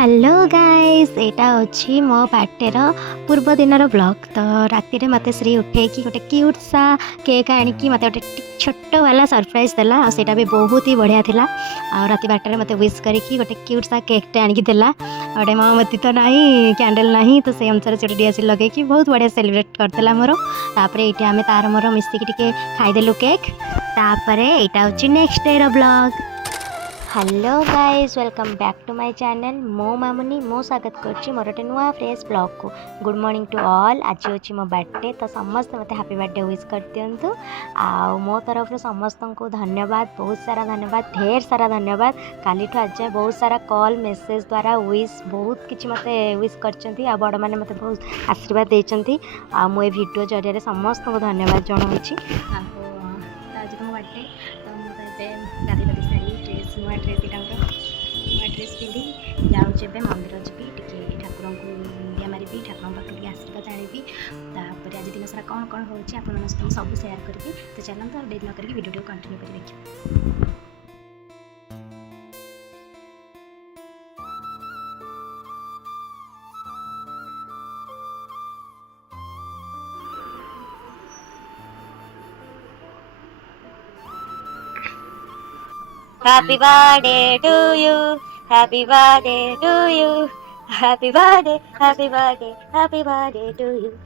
Hello guys एटा अच्छी मो birthday पूर्व दिन ब्लॉग तो राति मत श्री उठे कि गोटे क्यूट सा केक आणिकी मत गोटे छोट वाला सरप्राइज देला आटा भी बहुत ही बढ़िया थिला आ राति 12 मत विश करके गोटे क्यूट सा केकटे आणिकी देला गोटे मोमबत्ती तो नहीं कैंडल नहीं तो से अनुसार से डीएसएल लगे कि बहुत बढ़िया सेलिब्रेट करदेला मोर तापर ये आम तार मोर मिसिकी टिके खाईदेलु केक तापर यहाँ हूँ next day blog. Hello guys welcome back to my channel मो मामुनी मो स्वागत कर मोर गोटे नुआ फ्रेश ब्लॉग को गुड मॉर्निंग टू ऑल। आज अच्छी मो बर्थडे तो समस्त मत हैप्पी बर्थडे विश कर दिंतु आ मो तरफ समस्त को धन्यवाद बहुत सारा धन्यवाद ढेर सारा धन्यवाद काली आज जाए बहुत सारा कॉल मेसेज द्वारा विश बहुत किसी मत विश कर बड़ मैंने मत बहुत आशीर्वाद देती आ मो वीडियो जरिए समस्त को धन्यवाद जनाऊँगी। आज तो मो बर्थडे तो मुझे नुआ ड्रेस नुआ ड्रेस पिंधि जाऊँचे मंदिर जी टे ठाकुर को मुंडिया मारि ठाकुर पाखे आशीर्वाद आनी तापर आज दिन सारा कौन कौन हो सब सेयार करी तो चलते और डेट न करके वीडियो कंटिन्यू कर देखिए। Happy birthday to you, happy birthday to you, happy birthday, happy birthday, happy birthday to you.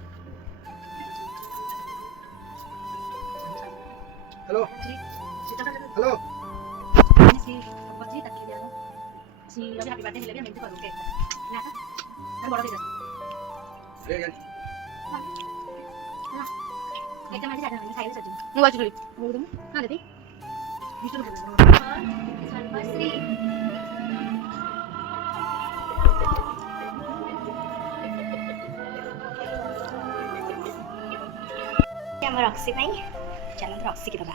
Hello. Hello. Si happy birthday hele bhi kar ke na ta bada de ले गया ekta maji jata nahi खाइले सच्ची मैं watch करी बोल दूं हां देती रक्सी चलो रक्सी की दबा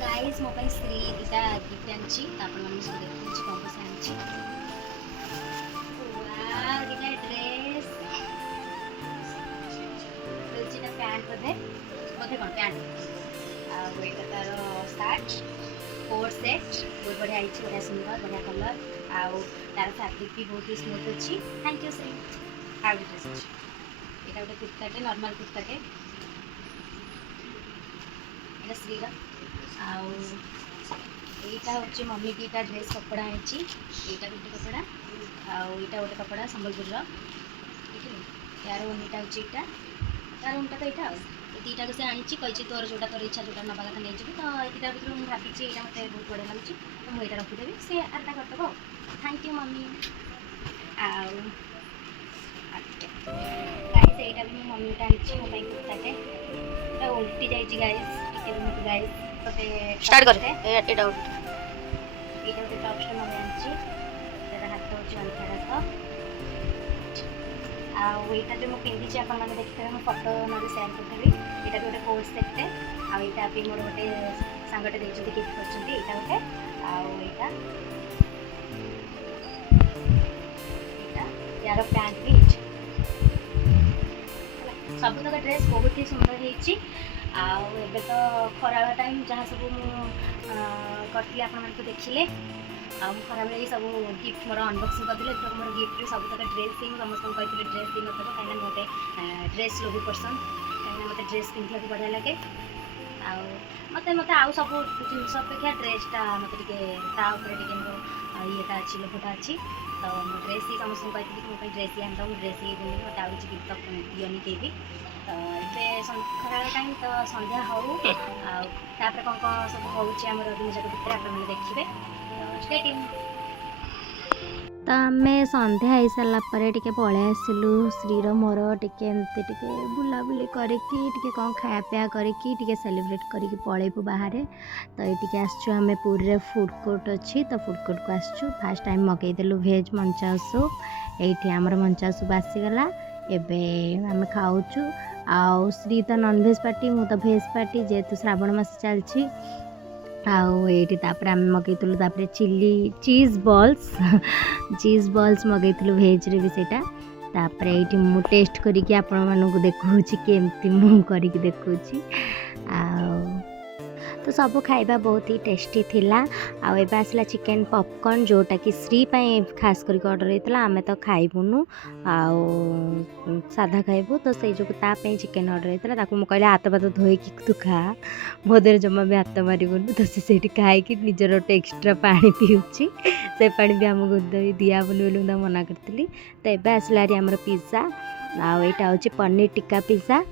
गाइस मो श्री दीटा गिफ्ट आनी आप सब देखिए कौन कौन आनी दीटा ड्रेस पैंट बोधे बोधे कौन पैंट आईटा तार सार्ट कोट सेट बहुत बढ़िया आई बढ़िया सुंदर बढ़िया कलर आउ तार फैब्रिक भी बहुत ही स्मूथ अच्छी थैंक यू सो मच। आउ ड्रेस अच्छी यहाँ गोटे कुर्ताटे नॉर्मल कुर्ताटे यहाँ श्रीर आईटा हूँ मम्मी दीटा ड्रेस कपड़ा आनी यहाँ गोटे कपड़ा आईटा गोटे कपड़ा संबलपुर यार ओनीटा हूँ यहाँ तार ओनटा तो यहाँ दीटा को से आनी कही तोर जोटा तोर इच्छा जोटा नवा कथा नहीं जी तो ये भर मुझे भावी यहाँ मत बहुत बढ़िया लगे तो मुझे रखीदेवी सी आरटा करदेव थैंक यू मम्मी गाइस यहाँ भी मो मम्मी आनी मो कुर्ताटे उल्टी जाइए गाइस टे गाइस गोटे स्टार्ट करते यहाँ गोटे टॉप्स मम्मी आनी हाथ हूँ अंधेरा आईटा जो मुझे पिंधि आप देखते हैं फोटो ना सेयार करी यहाँ गोटे कोट सेटे आईटा भी मोर गोटे सांगटे देखते गिफ्ट कर गोटे यार पैंट भी सब तक ड्रेस बहुत ही सुंदर होती आबे तो खरा टाइम जहाँ सब करी आप देखिले खरा बेले सब गिफ्ट मोर अनबक्सिंग करदे तो मोर गिफ्ट सब तक ड्रेस ही समस्त कही ड्रेस दी नथ कहीं गोटे ड्रेस लोभी पर्सन कहीं मत ड्रेस पिंधा बढ़िया लगे मत मत आउ सब जिन अपेक्षा ड्रेसटा मत ये अच्छी लोभटा अच्छी तो ड्रेस ही समस्त कही मो ड्रेस ही आनी ड्रेस ही पिंधि मत आउ किसी गिफ्ट दियनि कहीं तो ये खरा टाइम तो संध्या हो तापर कौन कौन सब होम दिन जाक भितर आप देखिए तो आम संध्या हो सारापर टे पलि आसलु श्रीर मोर टे बुलाबुली करके कौन खाया पिया करके सेलिब्रेट करके पलैबू बाहर तो ये आसमें पूरी फूड कोर्ट अच्छी तो फूड कोर्ट को आसचु फास्ट टाइम मगेदेलु भेज मंचा सूप ये आमर मंचा सूप आसीगला एवं आम खाऊचु आउ श्री तो नॉनभेज पार्टी मु तो भेज पार्टी जेहेतु श्रावण मास चलती आईटी मगेलु चिली चीज बॉल्स मगेलु भेज रे भी सेटा तापर ये मु टेस्ट करिकी आपण मानू देखुची केमती मु करिकी देखुची तो सब खाइबा बहुत ही टेस्टी थिला। आ एबे आसला चिकेन पॉपकॉर्न जोटा कि श्री पाई खास करके ऑर्डर होता आमे तो खाइबुनु साधा खाइबू तो से जो तापाई चिकेन ऑर्डर होता ताकू मु कहले हाथ पात धोईकी तू खा मोदर जमा भी हाथ मारिबुनु तो से खाई निजर गोटे एक्सट्रा पानी पीऊँची से पानी भी आमको दियाबुनि बोली मुझे मना करी। तो एबे आसला आमर पिज्जा आईटा हूँ पनीर टिक्का पिज्जा।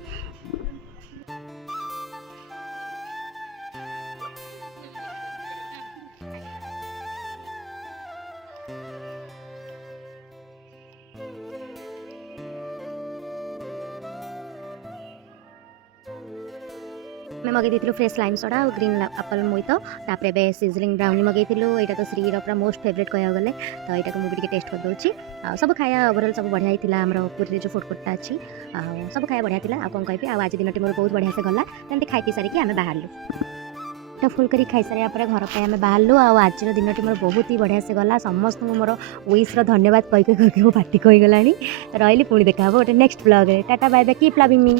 मैं मगे थी फ्रेश लाइम सोडा और ग्रीन एप्पल मोहितो तापर बे सिजलिंग ब्राउनी मगे थी यहाँ तो श्री पूरा मोस्ट फेवरेट कह गले तो यहाँ को मुझे टेस्ट कर दूसरी सब खाया ओवरऑल सब बढ़िया ही आम पुरी जो फूड कोर्टा अच्छी सब खाया बढ़िया थी कौन कह आज दिन मोर बहुत बढ़िया से गला एमती खाई सारिकी आम बाहर तो फुल कर खाई सारा घर पर आम बाहर आज दिन मोर बहुत ही बढ़िया से गला समस्त मोर विश्र धन्यवाद कह पार्टी कहीगला रही पुणी देखा गोटे next blog tata bye bye keep loving मी।